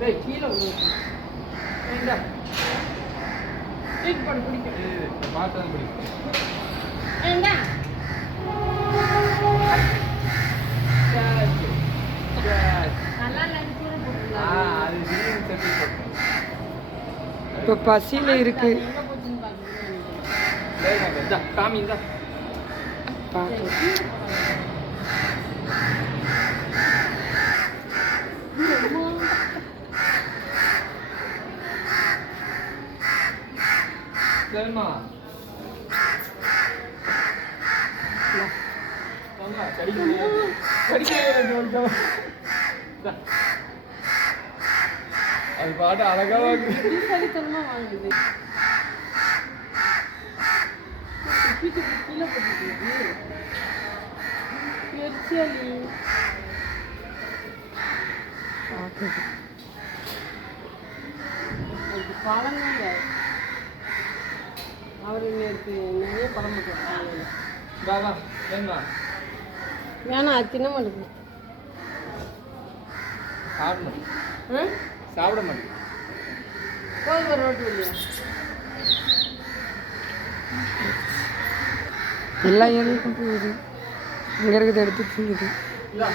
டேய் கீழே விழுந்து. இந்தா. தூக்கி போடு பிடிக்க. பார்த்து தான் பிடிக்கும். இந்தா. நல்லா லஞ்ச் கூட போட்டுக்கலாம். அது பிரியாணி சட்டி போட்டோம். இப்போ பசியில் இருக்கு எங்க போச்சுன்னு பாக்குறேன். இந்தா காமி இந்தா. பார்க்க சரிம்மா. அது பாட்டு அழகா சரித்தனமா வாங்குது. கீழே போட்டுருக்கு. எரிச்சலி. பார்க்குது அது பழங்க. அவர் நேற்று நிறைய படம் போட்டுருக்காங்க. பாபா வேணுமா? வேணாம் அது தின்ன மாட்டேங்குது. சாப்பிடணும். ஆ சாப்பிட மாட்டேன். போதும் ரோட்டு வழியா. எல்லா ஏரியாவுக்கும் போகுது இங்கே இருக்கிறத எடுத்து தூங்குது இந்தா.